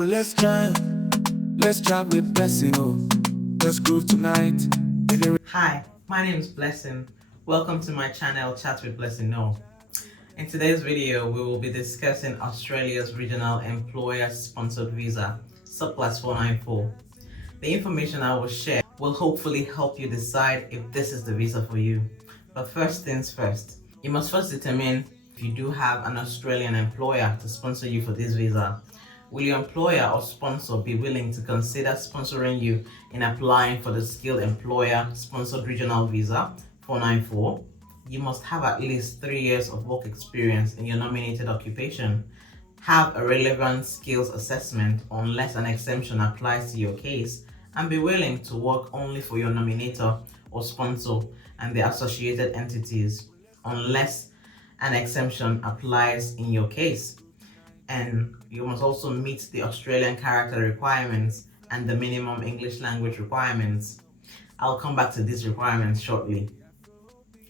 Well, let's chat with Blessing. Oh, let's groove tonight. Hi, my name is Blessing. Welcome to my channel, Chat with Blessing. No. In today's video, we will be discussing Australia's Regional Employer Sponsored Visa, Subclass 494. The information I will share will hopefully help you decide if this is the visa for you. But first things first, you must first determine if you do have an Australian employer to sponsor you for this visa. Will your employer or sponsor be willing to consider sponsoring you in applying for the Skilled Employer Sponsored Regional Visa 494? You must have at least 3 years of work experience in your nominated occupation, have a relevant skills assessment unless an exemption applies to your case, and be willing to work only for your nominator or sponsor and the associated entities unless an exemption applies in your case. And you must also meet the Australian character requirements and the minimum English language requirements. I'll come back to these requirements shortly.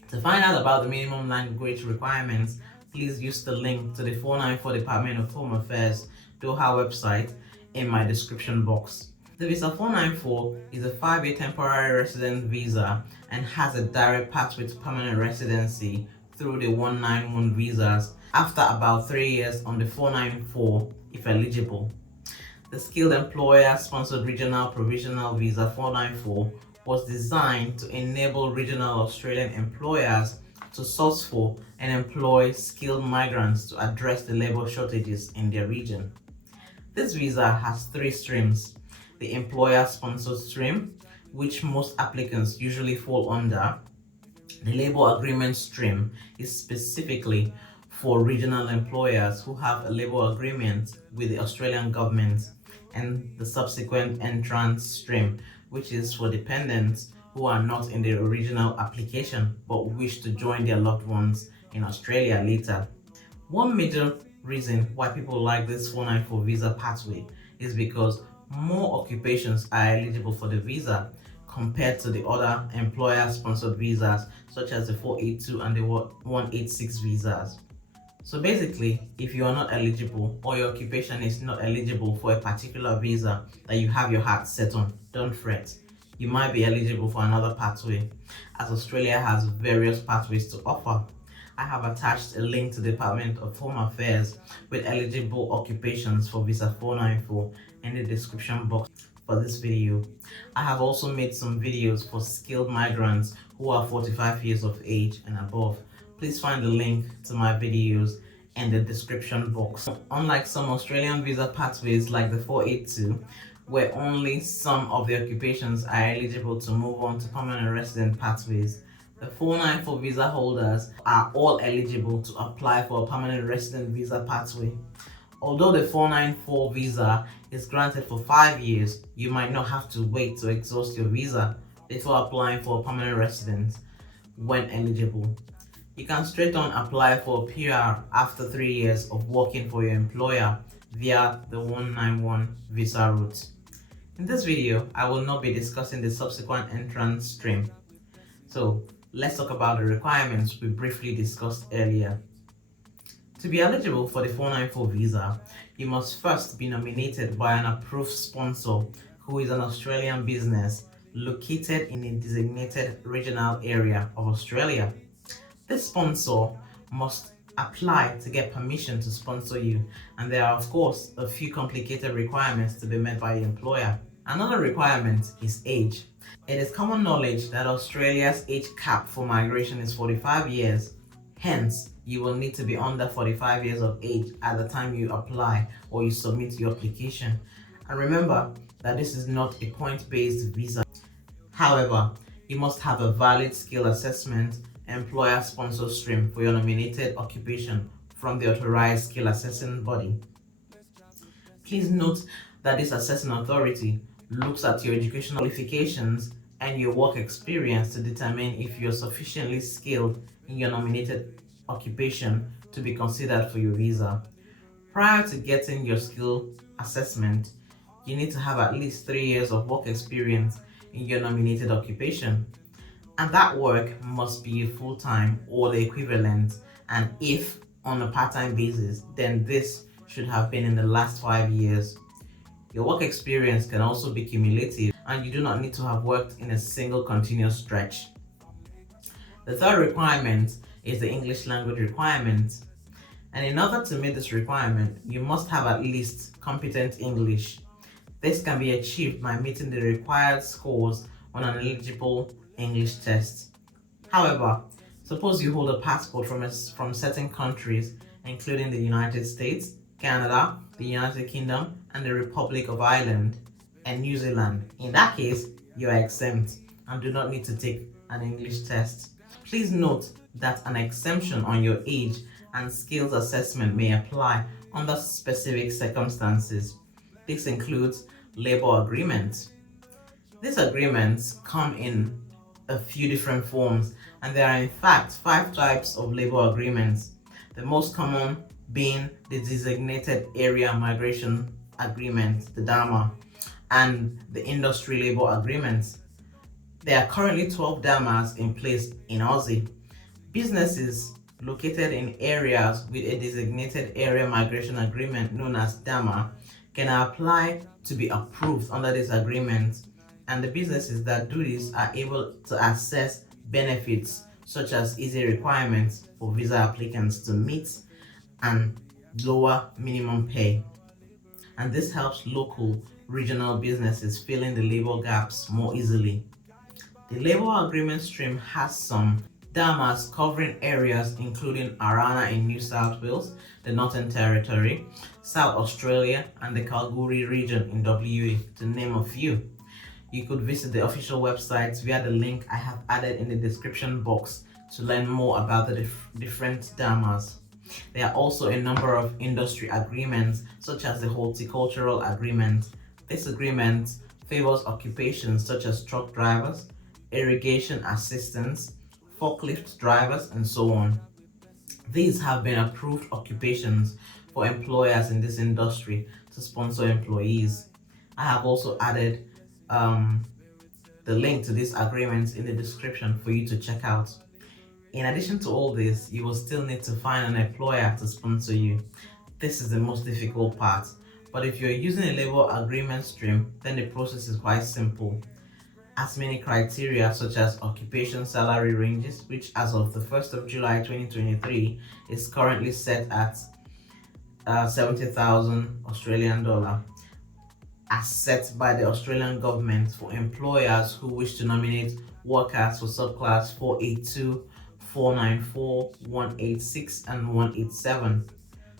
To find out about the minimum language requirements, please use the link to the 494 Department of Home Affairs Doha website in my description box. The Visa 494 is a 5-year temporary resident visa and has a direct pathway to permanent residency through the 191 visas after about 3 years on the 494 if eligible. The Skilled Employer Sponsored Regional Provisional Visa 494 was designed to enable regional Australian employers to source for and employ skilled migrants to address the labor shortages in their region. This visa has 3 streams. The employer-sponsored stream, which most applicants usually fall under. The labor agreement stream is specifically for regional employers who have a labor agreement with the Australian government, and the subsequent entrance stream, which is for dependents who are not in the original application but wish to join their loved ones in Australia later. One major reason why people like this 494 visa pathway is because more occupations are eligible for the visa compared to the other employer-sponsored visas such as the 482 and the 186 visas. So basically, if you are not eligible or your occupation is not eligible for a particular visa that you have your heart set on, don't fret. You might be eligible for another pathway, as Australia has various pathways to offer. I have attached a link to the Department of Home Affairs with eligible occupations for Visa 494 in the description box for this video. I have also made some videos for skilled migrants who are 45 years of age and above. Please find the link to my videos in the description box. Unlike some Australian visa pathways like the 482, where only some of the occupations are eligible to move on to permanent resident pathways, the 494 visa holders are all eligible to apply for a permanent resident visa pathway. Although the 494 visa is granted for 5 years, you might not have to wait to exhaust your visa before applying for a permanent residence when eligible. You can straight on apply for a PR after 3 years of working for your employer via the 191 visa route. In this video, I will not be discussing the subsequent entrance stream. So let's talk about the requirements we briefly discussed earlier. To be eligible for the 494 visa, you must first be nominated by an approved sponsor who is an Australian business located in a designated regional area of Australia. This sponsor must apply to get permission to sponsor you, and there are of course a few complicated requirements to be met by the employer. Another requirement is age. It is common knowledge that Australia's age cap for migration is 45 years. Hence, you will need to be under 45 years of age at the time you apply or you submit your application. And remember that this is not a point-based visa. However, you must have a valid skill assessment employer sponsor stream for your nominated occupation from the authorized skill assessing body. Please note that this assessing authority looks at your educational qualifications and your work experience to determine if you're sufficiently skilled in your nominated occupation to be considered for your visa. Prior to getting your skill assessment, you need to have at least 3 years of work experience in your nominated occupation. And that work must be full-time or the equivalent, and if on a part-time basis, then this should have been in the last 5 years. Your work experience can also be cumulative, and you do not need to have worked in a single continuous stretch. The third requirement is the English language requirement. And in order to meet this requirement, you must have at least competent English. This can be achieved by meeting the required scores on an eligible English test. However, suppose you hold a passport from certain countries, including the United States, Canada, the United Kingdom, and the Republic of Ireland, and New Zealand. In that case, you are exempt and do not need to take an English test. Please note that an exemption on your age and skills assessment may apply under specific circumstances. This includes labor agreements. These agreements come in a few different forms, and there are in fact 5 types of labor agreements. The most common being the Designated Area Migration Agreement, the DAMA, and the Industry Labor Agreements. There are currently 12 DAMAs in place in Aussie. Businesses located in areas with a Designated Area Migration Agreement known as DAMA can apply to be approved under this agreement, and the businesses that do this are able to access benefits such as easy requirements for visa applicants to meet and lower minimum pay. And this helps local regional businesses fill in the labor gaps more easily. The labor agreement stream has some DAMAs covering areas including Arana in New South Wales, the Northern Territory, South Australia, and the Kalgoorlie region in WA, to name a few. You could visit the official websites via the link I have added in the description box to learn more about the different DAMAs. There are also a number of industry agreements, such as the Horticultural Agreement. This agreement favors occupations such as truck drivers, irrigation assistants, forklift drivers, and so on. These have been approved occupations for employers in this industry to sponsor employees. I have also added the link to these agreements in the description for you to check out. In addition to all this, you will still need to find an employer to sponsor you. This is the most difficult part, but if you're using a labor agreement stream, then the process is quite simple. As many criteria such as occupation salary ranges, which as of the 1st of July 2023 is currently set at 70,000 Australian dollar, as set by the Australian government for employers who wish to nominate workers for subclass 482, 494, 186, and 187.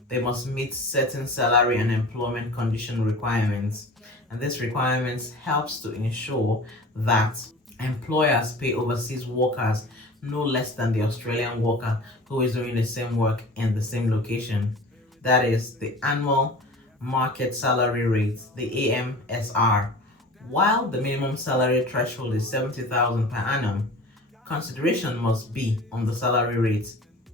They must meet certain salary and employment condition requirements, and this requirements helps to ensure that employers pay overseas workers no less than the Australian worker who is doing the same work in the same location. That is the annual market salary rate, the AMSR. While the minimum salary threshold is 70,000 per annum, consideration must be on the salary rate.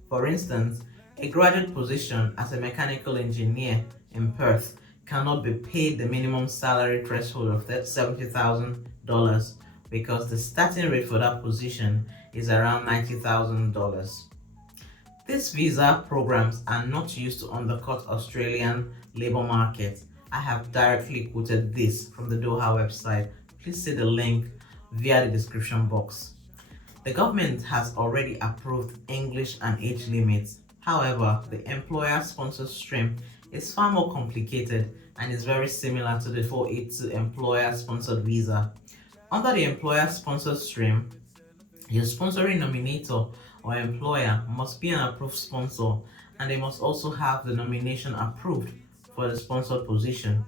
For instance, a graduate position as a mechanical engineer in Perth cannot be paid the minimum salary threshold of $70,000 because the starting rate for that position is around $90,000. These visa programs are not used to undercut Australian labor market. I have directly quoted this from the Doha website. Please see the link via the description box. The government has already approved English and age limits. However, the employer-sponsored stream is far more complicated and is very similar to the 482 employer-sponsored visa. Under the employer-sponsored stream, your sponsoring nominator or employer must be an approved sponsor, and they must also have the nomination approved for the sponsored position.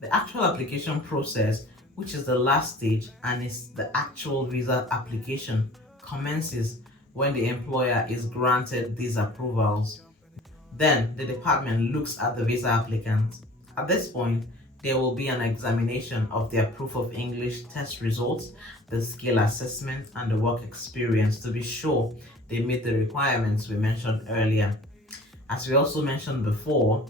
The actual application process, which is the last stage and is the actual visa application, commences when the employer is granted these approvals. Then the department looks at the visa applicant. At this point, there will be an examination of their proof of English test results, the skill assessment, and the work experience to be sure they meet the requirements we mentioned earlier. As we also mentioned before,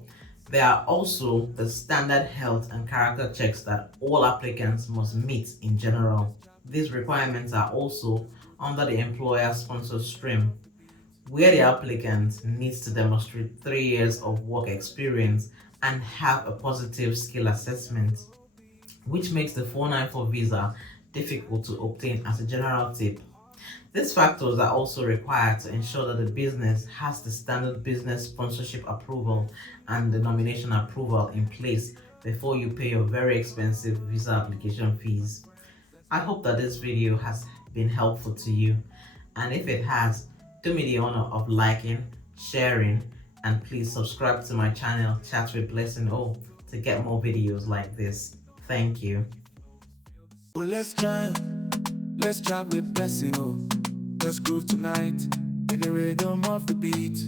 there are also the standard health and character checks that all applicants must meet in general. These requirements are also under the employer-sponsored stream, where the applicant needs to demonstrate 3 years of work experience and have a positive skill assessment, which makes the 494 visa difficult to obtain as a general tip. These factors are also required to ensure that the business has the standard business sponsorship approval and the nomination approval in place before you pay your very expensive visa application fees. I hope that this video has been helpful to you, and if it has, do me the honor of liking, sharing, and please subscribe to my channel Chat with Blessing O to get more videos like this. Thank you. Well, let's try with blessing. Oh, let's groove tonight in the rhythm of the beat.